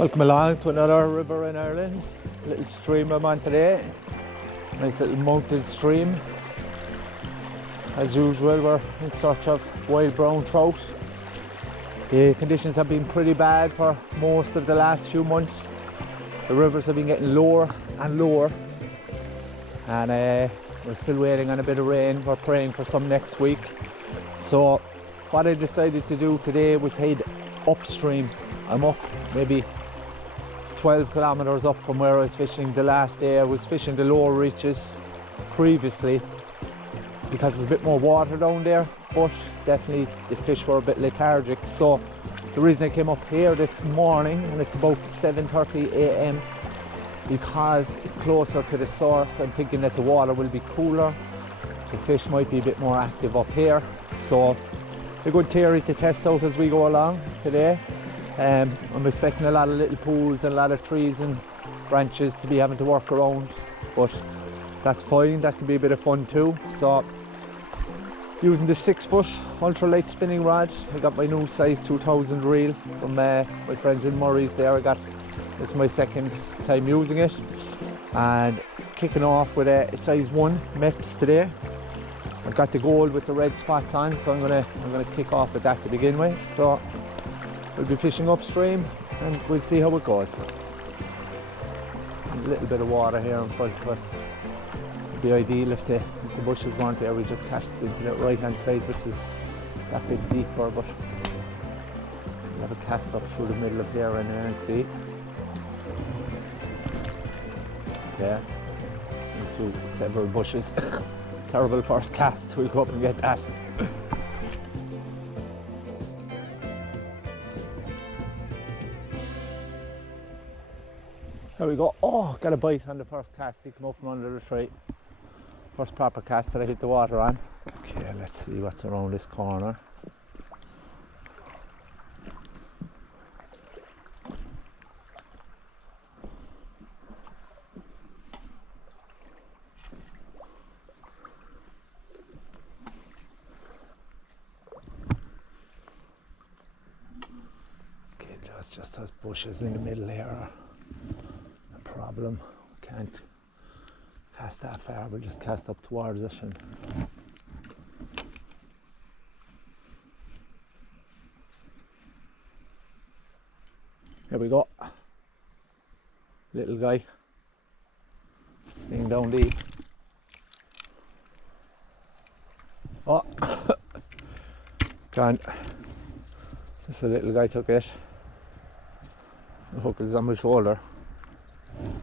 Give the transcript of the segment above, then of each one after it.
Welcome along to another river in Ireland. Little stream I'm on today. Nice little mountain stream. As usual, we're in search of wild brown trout. The conditions have been pretty bad for most of the last few months. The rivers have been getting lower and lower, and we're still waiting on a bit of rain. We're praying for some next week. So what I decided to do today was head upstream. I'm up maybe 12 kilometers up from where I was fishing the last day. I was fishing the lower reaches previously because there's a bit more water down there, but definitely the fish were a bit lethargic. So the reason I came up here this morning, and it's about 7:30 a.m, because it's closer to the source. I'm thinking that the water will be cooler, the fish might be a bit more active up here. So a good theory to test out as we go along today. I'm expecting a lot of little pools and a lot of trees and branches to be having to work around, but that's fine. That can be a bit of fun too. So using the 6-foot ultralight spinning rod, I got my new size 2000 reel from my friends in Murray's there. This is my second time using it, and kicking off with a size 1 Mepps today. I've got the gold with the red spots on, so I'm gonna kick off with that to begin with. So we'll be fishing upstream and we'll see how it goes. A little bit of water here in front of us. It'd be ideal if the bushes weren't there. We just cast into the right hand side, which is a bit deeper, but we'll have a cast up through the middle of there and see. There, into several bushes. Terrible first cast, we'll go up and get that. There we go. Oh, got a bite on the first cast. He came up from under the tree. First proper cast that I hit the water on. Okay, let's see what's around this corner. Okay, that's just those bushes in the middle here. Problem. Can't cast that far, we'll just cast up towards it. And here we go. Little guy staying down deep. Oh, gone. Just a little guy took it. The hook is on my shoulder. There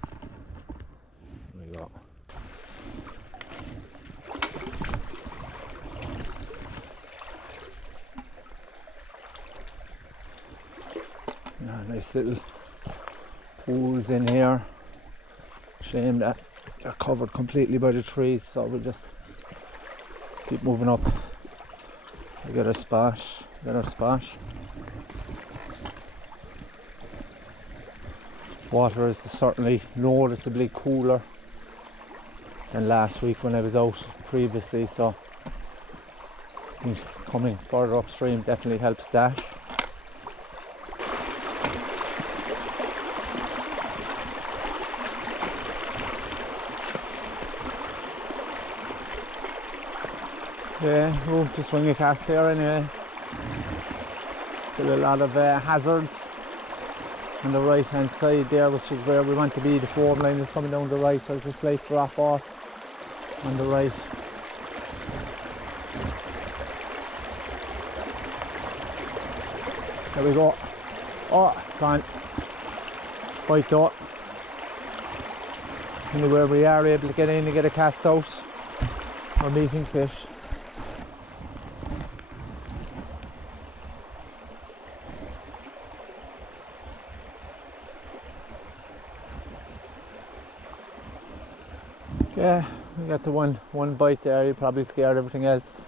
we go. Yeah, nice little pools in here. Shame that they're covered completely by the trees, so we'll just keep moving up. I got a spot, better spot. Water is certainly noticeably cooler than last week when I was out previously, so I think coming further upstream definitely helps that. Yeah, room to swing a cast here anyway. Still a lot of hazards on the right hand side there, which is where we want to be. The foam line is coming down the right. There's a slight drop off on the right. There we go. Oh, gone. Bite though. Anywhere we are able to get in and get a cast out, we're meeting fish. Yeah, we got the one bite there. You probably scared everything else.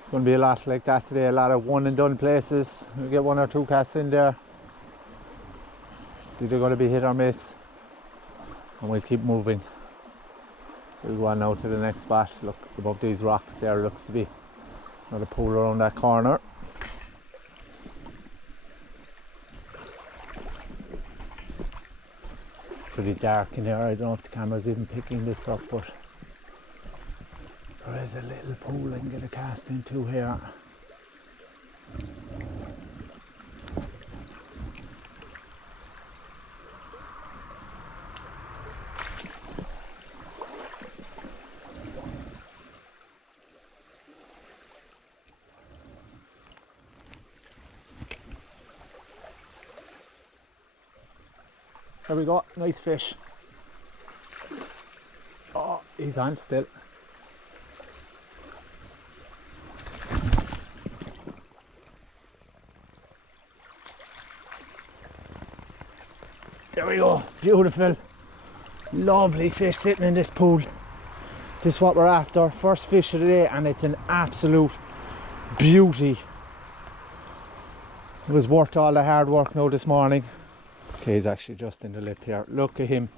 It's going to be a lot like that today. A lot of one and done places. We get 1 or 2 casts in there. It's either going to be hit or miss, and we'll keep moving. So we'll go on now to the next spot. Look above these rocks there. Looks to be another pool around that corner. pretty dark in here. I don't know if the camera's even picking this up, but there is a little pool I can get a cast into here. There we go, nice fish. Oh, he's on still. There we go, beautiful, lovely fish sitting in this pool. This is what we're after, first fish of the day, and it's an absolute beauty. It was worth all the hard work now this morning. Okay, he's actually just in the lip here. Look at him.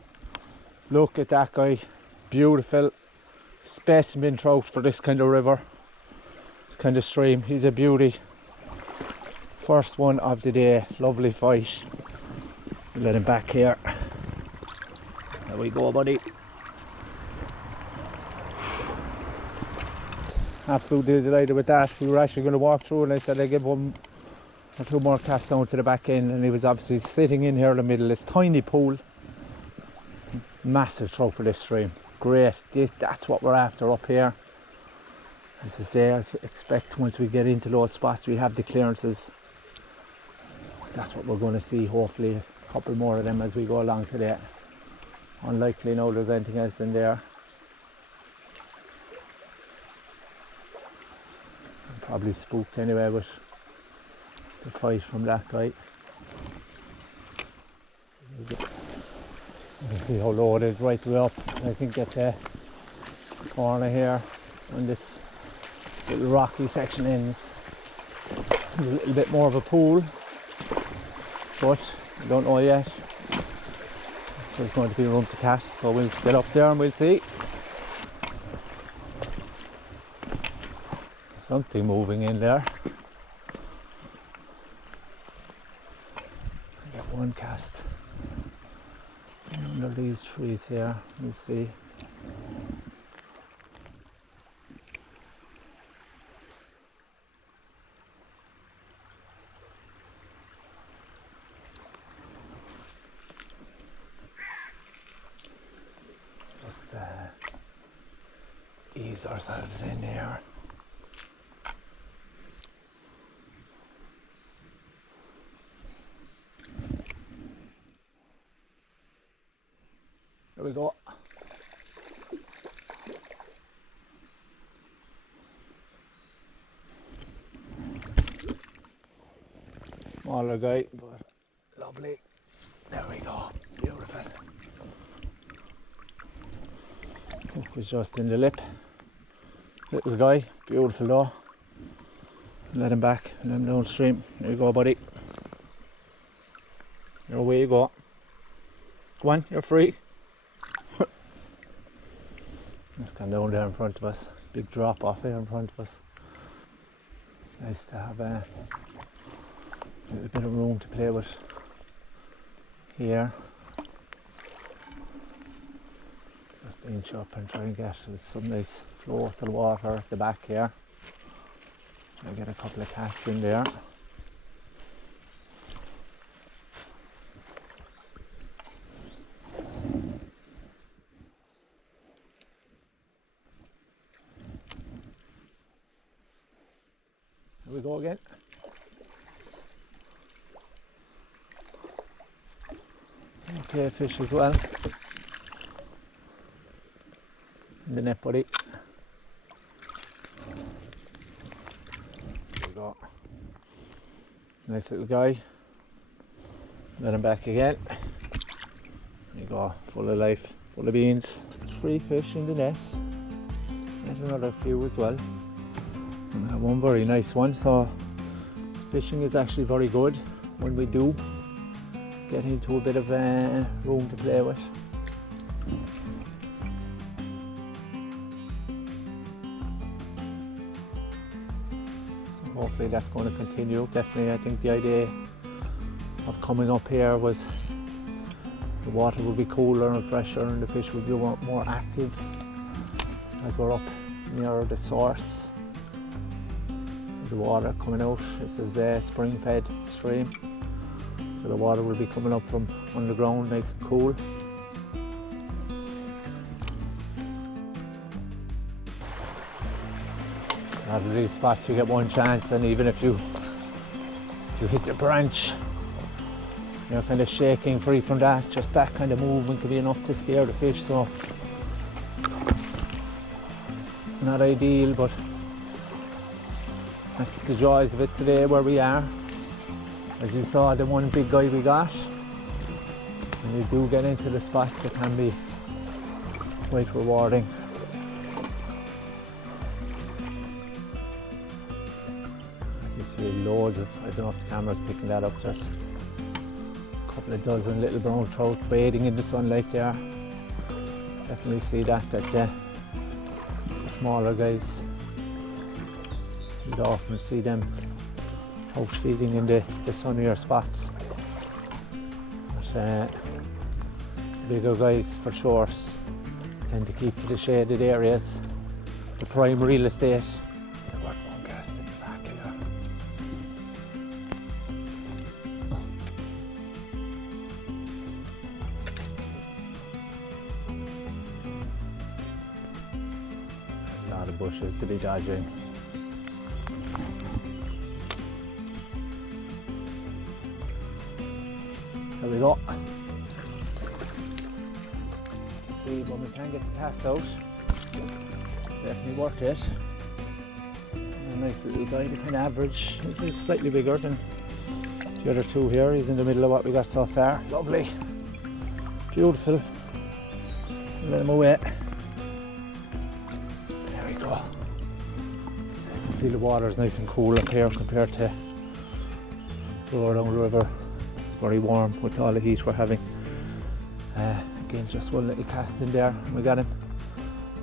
Look at that guy. Beautiful specimen trout for this kind of river. This kind of stream. He's a beauty. First one of the day. Lovely fight. Let him back here. There we go, buddy. Absolutely delighted with that. We were actually going to walk through and I said I'd give one or two more casts down to the back end, and he was obviously sitting in here in the middle. This tiny pool, massive trout for this stream. Great, that's what we're after up here. As I say, I expect once we get into those spots we have the clearances. That's what we're going to see, hopefully a couple more of them as we go along today. Unlikely now there's anything else in there. I'm probably spooked anyway with the fight from that guy. You can see how low it is right way up. I think at the corner here when this little rocky section ends, there's a little bit more of a pool, but I don't know yet if there's going to be room to cast, so we'll get up there and we'll see. Something moving in there. One cast under these trees here, we'll see. Just ease ourselves in here. There we go. Smaller guy, but lovely. There we go. Beautiful. Hook was just in the lip. Little guy, beautiful though. Let him back, let him downstream. There you go, buddy. There away you go. Go on, you're free. Let's come down there in front of us. Big drop off here in front of us. It's nice to have a little bit of room to play with here. Just inch up and try and get some nice flow to the water at the back here. I'll get a couple of casts in there. Here we go again. Okay, fish as well. In the net, buddy. There we go. Nice little guy. Let him back again. There you go, full of life, full of beans. 3 fish in the net. Get another few as well. And one very nice one, so fishing is actually very good when we do get into a bit of room to play with. So hopefully that's going to continue. Definitely, I think the idea of coming up here was The water will be cooler and fresher and the fish will be more active as we're up near the source. So the water coming out, this is a spring fed stream. So the water will be coming up from underground, nice and cool. A lot of these spots you get one chance, and even if you hit the branch, you're kind of shaking free from that, just that kind of movement could be enough to scare the fish, so not ideal, but that's the joys of it today where we are. As you saw, the one big guy we got, and you do get into the spots that can be quite rewarding. You see loads of, I don't know if the camera's picking that up, just a couple of dozen little brown trout bathing in the sunlight there. Definitely see that the smaller guys, you'd often see them out feeding in the sunnier spots. But bigger guys for sure tend to keep to the shaded areas, the prime real estate. A lot of bushes to be dodging. There we go. See when we can get the cast out. Definitely worth it. A nice little guy, the kind of average. This is slightly bigger than the other two here. He's in the middle of what we got so far. Lovely. Beautiful. Let him away. There we go. So I can feel the water is nice and cool up here compared to lower down the river. Very warm with all the heat we're having. Again, just one little cast in there and we got him.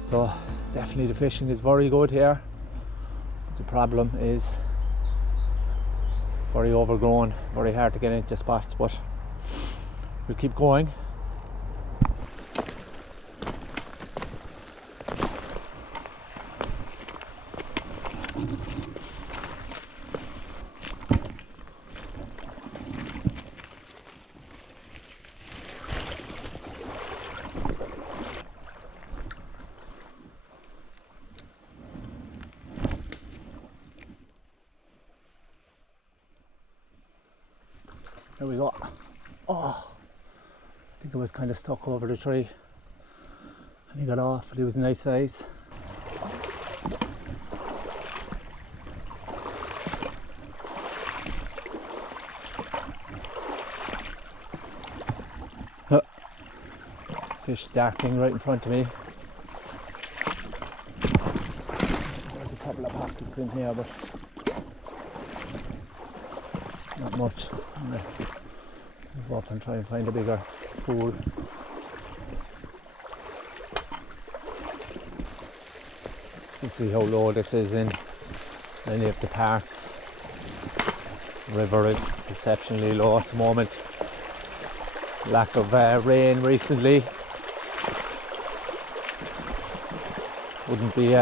So it's definitely, the fishing is very good here. The problem is very overgrown, very hard to get into spots, but we'll keep going. There we go. Oh, I think it was kind of stuck over the tree and he got off, but he was a nice size. Fish darting right in front of me. There's a couple of pockets in here, but not much. I'm going to move up and try and find a bigger pool. You can see how low this is in many of the parts. The river is exceptionally low at the moment. Lack of rain recently. Wouldn't be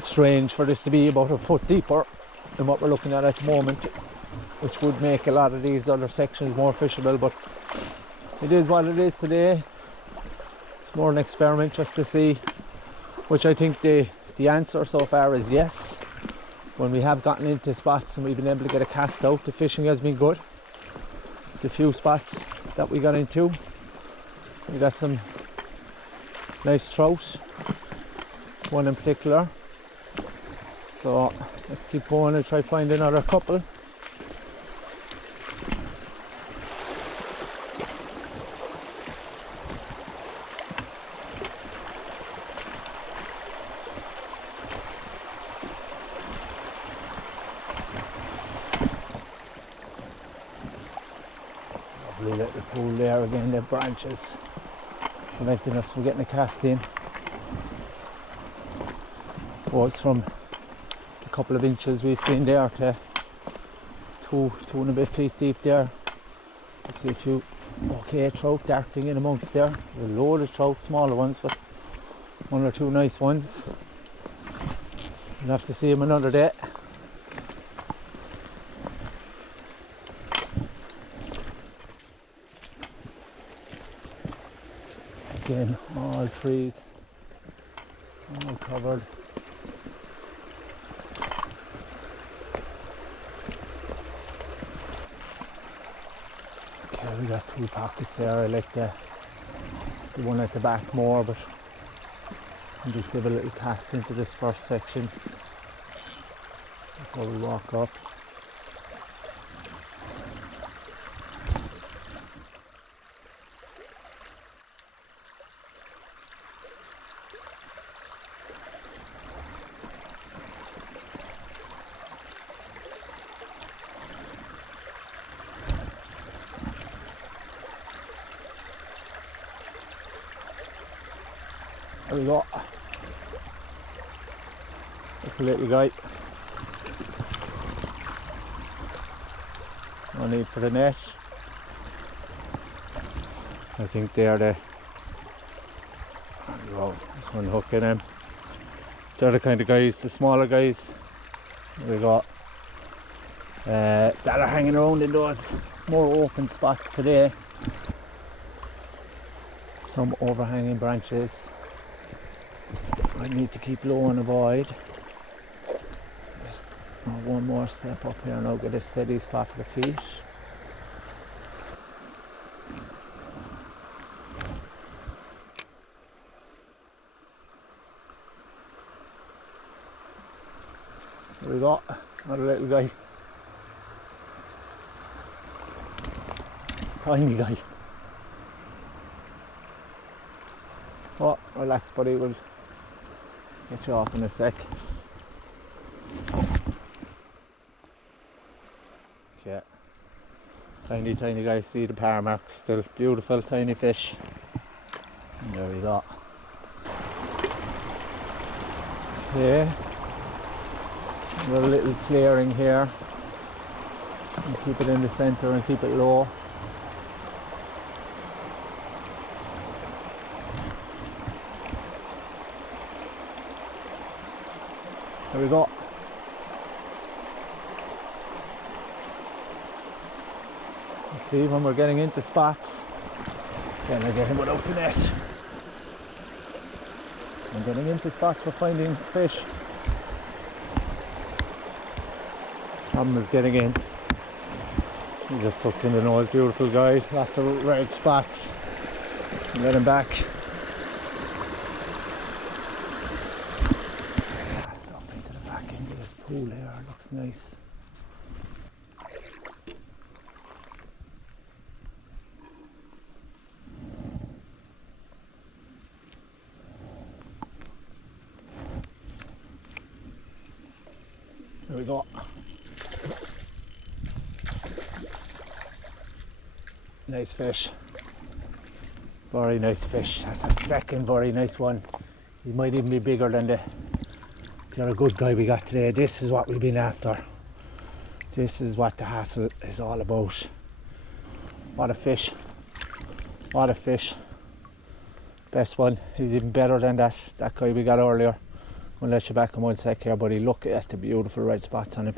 strange for this to be about a foot deeper than what we're looking at the moment, which would make a lot of these other sections more fishable, but it is what it is today. It's more an experiment just to see, which I think the answer so far is yes. When we have gotten into spots and we've been able to get a cast out, the fishing has been good. The few spots that we got into, we got some nice trout, one in particular. So let's keep going and try find another couple. Lovely little pool there again, the branches preventing us from getting a cast in. Oh, it's from a couple of inches we've seen there to two and a bit feet deep there. I see a few okay trout darting in amongst there. There's a load of trout, smaller ones, but one or two nice ones. We'll have to see them another day. Again, all trees, all covered. Okay, we got two pockets there. I like the one at the back more, but I'll just give a little cast into this first section before we walk up. There we go. That's a little guy. No need for the net. I think they are the. There we go. There's one hook in them. They're the kind of guys, the smaller guys. We got that are hanging around in those more open spots today. Some overhanging branches. I need to keep low and avoid. Just one more step up here and I'll get a steady spot for the feet. There we go, another little guy. Tiny guy. Oh, relax buddy, we'll get you off in a sec. Yeah. Tiny guy, see the power marks, still beautiful tiny fish. And there we go. Okay. Another little clearing here. And keep it in the centre and keep it low. There we go. You see when we're getting into spots, then I get him without the net. I'm getting into spots for finding fish. Problem is getting in. He just tucked in the nose, beautiful guy, lots of red spots. Get him back. Pool here, looks nice. There we go. Nice fish. Very nice fish. That's a second very nice one. He might even be bigger than the other good guy we got today. This is what we've been after. This is what the hassle is all about. What a fish. What a fish. Best one. He's even better than that guy we got earlier. I'll let you back in 1 sec here, buddy. Look at the beautiful red spots on him.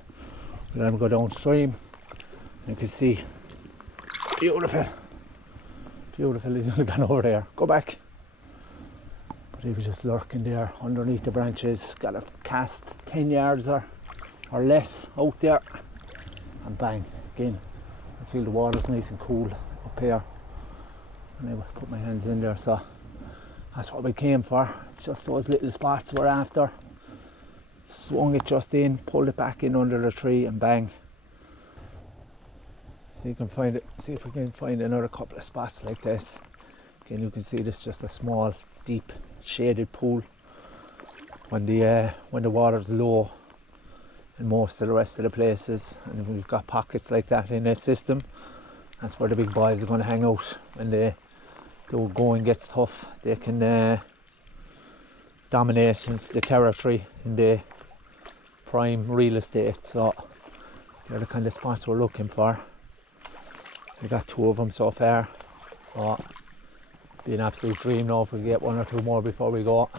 We'll let him go downstream. You can see. Beautiful. Beautiful. He's only gone over there. Go back. But he was just lurking there underneath the branches. Got a cast 10 yards or less out there. And bang. Again, I feel the water's nice and cool up here. And I put my hands in there, so that's what we came for. It's just those little spots we're after. Swung it just in, pulled it back in under the tree and bang. See if we can find another couple of spots like this. Again, you can see this is just a small, deep, shaded pool. When the water's low in most of the rest of the places, and we've got pockets like that in this system, that's where the big boys are going to hang out. When the going gets tough, they can dominate the territory in the prime real estate. So they're the kind of spots we're looking for. We got 2 of them so far, so it'd be an absolute dream now if we get 1 or 2 more before we go.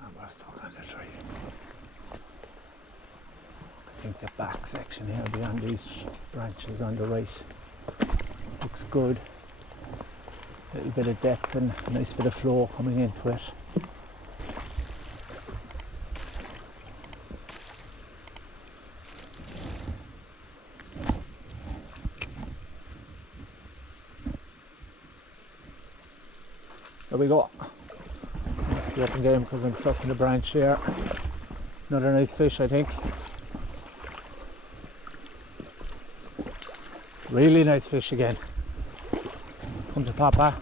And we're stuck on the tree. I think the back section here beyond these branches on the right looks good. A little bit of depth and a nice bit of flow coming into it. There we go. The open game because I'm stuck in the branch here. Another nice fish, I think. Really nice fish again. Come to Papa.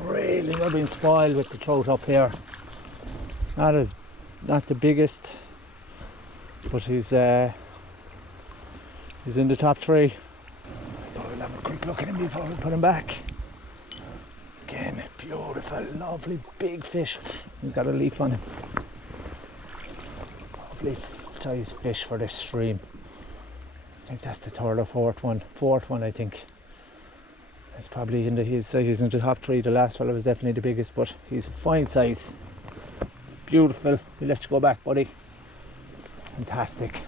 Really, we're being spoiled with the trout up here. Not the biggest, but he's in the top 3. But we'll have a quick look at him before we put him back. Again, beautiful, lovely big fish. He's got a leaf on him. Lovely size fish for this stream. I think that's the 3rd or 4th one. 4th one, I think. It's probably he's in the top 3. The last one was definitely the biggest, but he's fine size. Beautiful. We'll let you go back, buddy. Fantastic.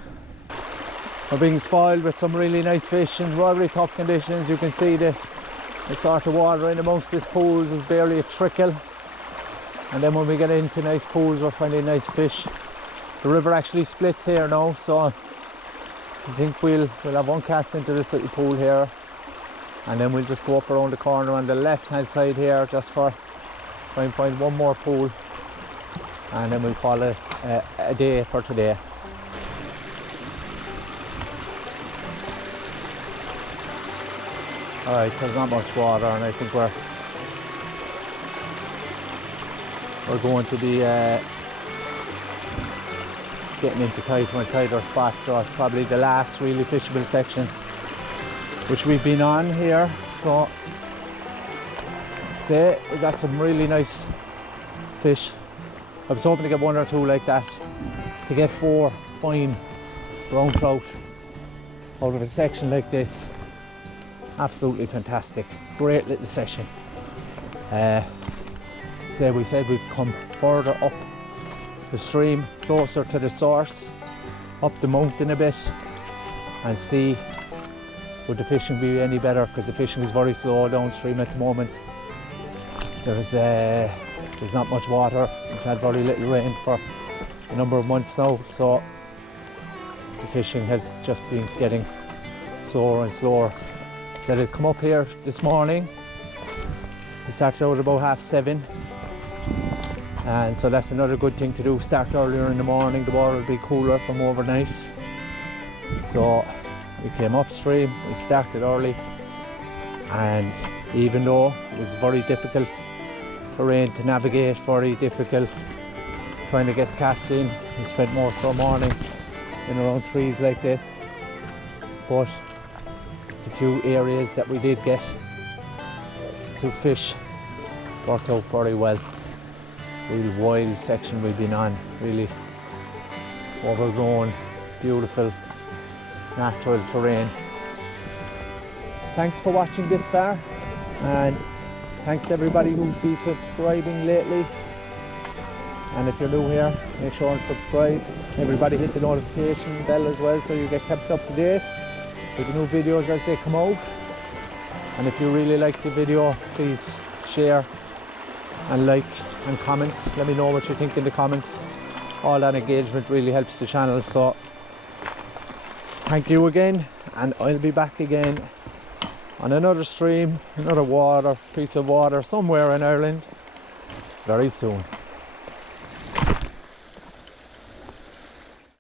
We're being spoiled with some really nice fish in very tough conditions. You can see the sort of water in amongst these pools is barely a trickle. And then when we get into nice pools, we're finding nice fish. The river actually splits here now, so I think we'll have 1 cast into this little pool here. And then we'll just go up around the corner on the left hand side here just for try and find 1 more pool, and then we'll call it a day for today. Alright, there's not much water and I think we're going to be getting into tighter spots, so it's probably the last really fishable section which we've been on here. So say we got some really nice fish. I was hoping to get 1 or 2 like that. To get 4 fine brown trout out of a section like this, absolutely fantastic. Great little session. We said we'd come further up the stream, closer to the source, up the mountain a bit, and see would the fishing be any better, because the fishing is very slow downstream at the moment. There's not much water. We've had very little rain for a number of months now, so the fishing has just been getting slower and slower. So they'd come up here this morning. We started out about 7:30, and so that's another good thing to do. Start earlier in the morning, the water will be cooler from overnight. So we came upstream, we started early, and even though it was very difficult terrain to navigate, very difficult trying to get casts in, we spent most of our morning in around trees like this, but the few areas that we did get to fish worked out very well. Really wild section we've been on, really overgrown, beautiful natural terrain. Thanks for watching this far, and thanks to everybody who's been subscribing lately. And if you're new here, make sure and subscribe. Everybody hit the notification bell as well, so you get kept up to date with the new videos as they come out. And if you really like the video, please share and like and comment. Let me know what you think in the comments. All that engagement really helps the channel. So thank you again, and I'll be back again on another stream, another piece of water somewhere in Ireland very soon.